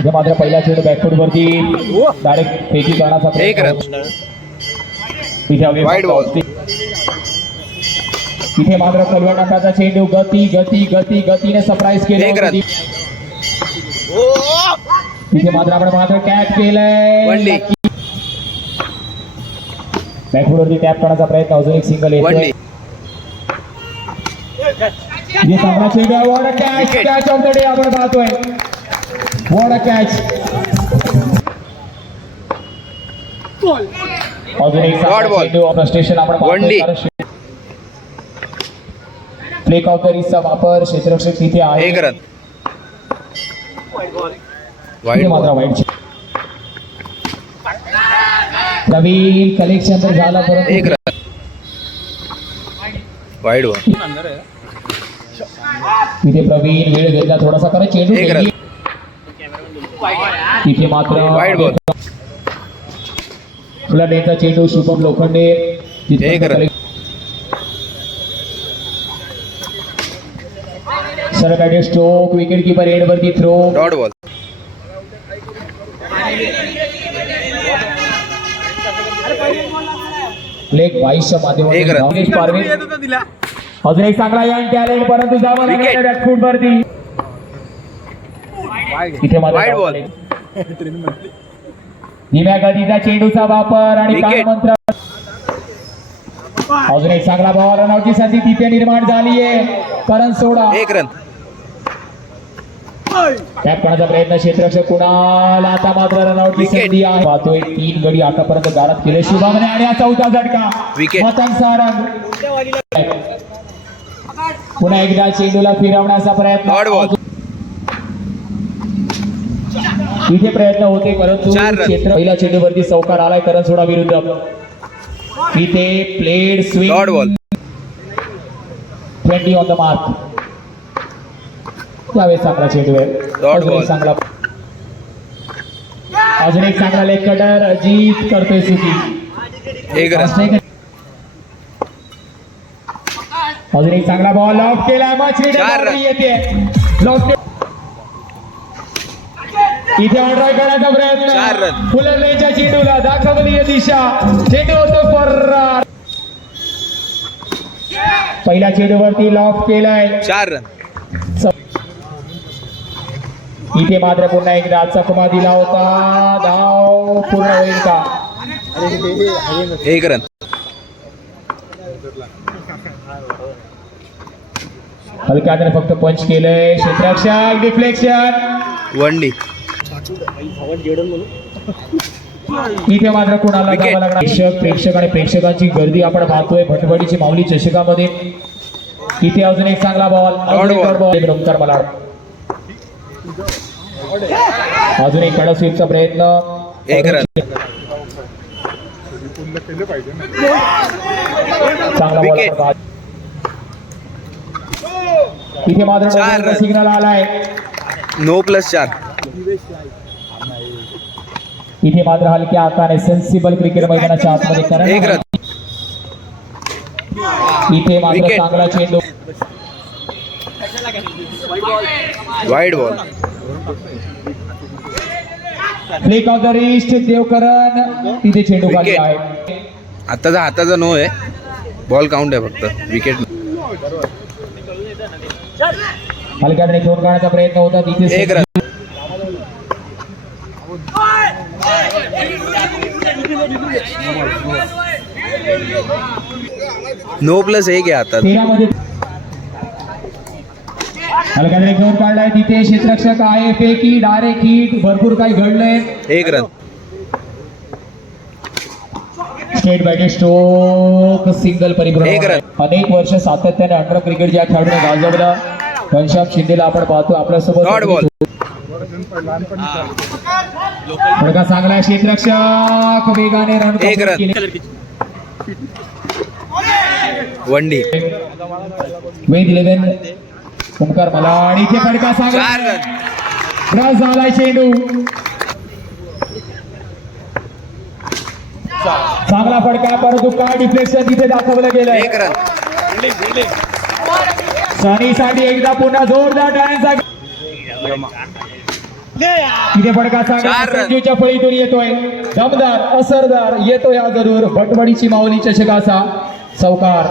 इथे मात्र पहिला चेंडू बॅकफूट वरती. डायरेक्ट फेकी करण्याचा. प्रयत्न. ball. इथे मात्र कलवटाचा चेंडू गती गती गती गतीने सरप्राईज केले. इथे मात्र आपण मात्र कॅच केलंय. बॅकफूट वरती टॅप करण्याचा प्रयत्न अजून एक सिंगल येतोय. चांगला चेंडू आपण पाहतोय. वॉट कॅच अजून एक ball. चेंडू स्टेशन आपण द रिसचा वापर क्षेत्ररक्षक तिथे आहे एक रन वाईट मात्र वाईट नवीन कलेक्शन तर झालं परंतु एक रन वाईट वन तिथे प्रवीण वेळ घेतला थोडासा कारण चेंडू एक रन. गेली. तिथे मात्र. फुलाडेचा चेंडू शुभम लोखंडे तिथे एक रन. सरकाटे स्ट्रोक विकेट किपर एंड वरती थ्रो डॉट बॉल लेग बाईसच्या माध्यमातून पारवे. अजून एक चांगला यंग टॅलेंट परंतु Wicket. बॅकफूट वरती. इथे Wide ball. धीम्या गतीचा चेंडूचा वापर आणि. मंत्र अजून एक चांगला बॉल रनआउटची संधी तिथे निर्माण झाली आहे. करण सोडा. एक रन करण्याचा प्रयत्न? क्षेत्ररक्षक कुणाल? आता मात्र रनआउटची. संधी आहे. पाहतोय तीन गडी आतापर्यंत गारात केले. शुभमने आणि हा चौथा झटका. मतन सारंग पुन्हा एकदा चेंडूला फिरवण्याचा प्रयत्न. इथे प्रयत्न होते परंतु. क्षेत्र पहिल्या चेंडूवरती चौकार आलाय करण सोडा विरुद्ध इथे played swing ball twenty on the mark त्यावेळेस चांगला चेंडू आहे. चांगला अजून एक चांगला लेग कटर अजित करतोय रन अजून एक चांगला बॉल ऑफ केला मच. येते. इथे ऑर्डर करायचा प्रयत्न. रन. फुलरलेच्या चेंडूला दाखवली दिशा. चेंडू होतो फर्रार. पहिल्या चेंडूवरती लॉक केलाय. चार रन. इथे मात्र पुन्हा एकदा चकमा दिला होता धाव पूर्ण होईल का? एक रन. हलक्याने फक्त पंच केलंय. क्षेत्ररक्षक डिफ्लेक्शन वन डी इथे मात्र कुणाला Wicket. जावं लागणार? प्रेक्षक प्रेक्षक आणि प्रेक्षकांची गर्दी आपण पाहतोय भटभडीची माऊली चषकामध्ये. इथे अजून एक चांगला बॉल मला अजून एक कडा स्वीपचा प्रयत्न. चांगला बॉल. इथे मात्र. सिग्नल आलाय. नो प्लस चार. इथे मात्र हलक्या हाताने सेन्सिबल क्रिकेट मैदानाच्या आतमध्ये करण इथे मात्र. चांगला चेंडू. वाईट ball flick off the wrist Devkaran. तिथे चेंडू खाली. आहे. आताचा हाताचा नो आहे. बॉल काउंट आहे फक्त. विकेट हलक्याने खेळून काढण्याचा प्रयत्न होता. तिथे एक नो प्लस एक आहे आता. हलक्याने खेळून काढलाय तिथे क्षेत्ररक्षक आहे फेकी डायरेक्ट हिट भरपूर काही घडलंय. एक run straight bat stroke single run. अनेक वर्ष सातत्याने अंडर क्रिकेट या खेळाडूने गाजवलं घनश्याम शिंदेला आपण पाहतो आपल्यासोबत. फडका चांगला क्षेत्ररक्षक वेगाने रन एक रन. वेद इलेव्हन ओमकार मला. आणि इथे फडका रन. रस झालाय चेंडू. चांगला फडका परंतु काय डिफ्लेक्शन तिथे दाखवलं गेलंय. एक रन. सनीसाठी एकदा पुन्हा जोरदार टाळ्यांचा चार रन. संजूच्या फळीतून येतोय. दमदार असरदार येतोय हा जरूर. भटवडीची माऊली चषकाचा चौकार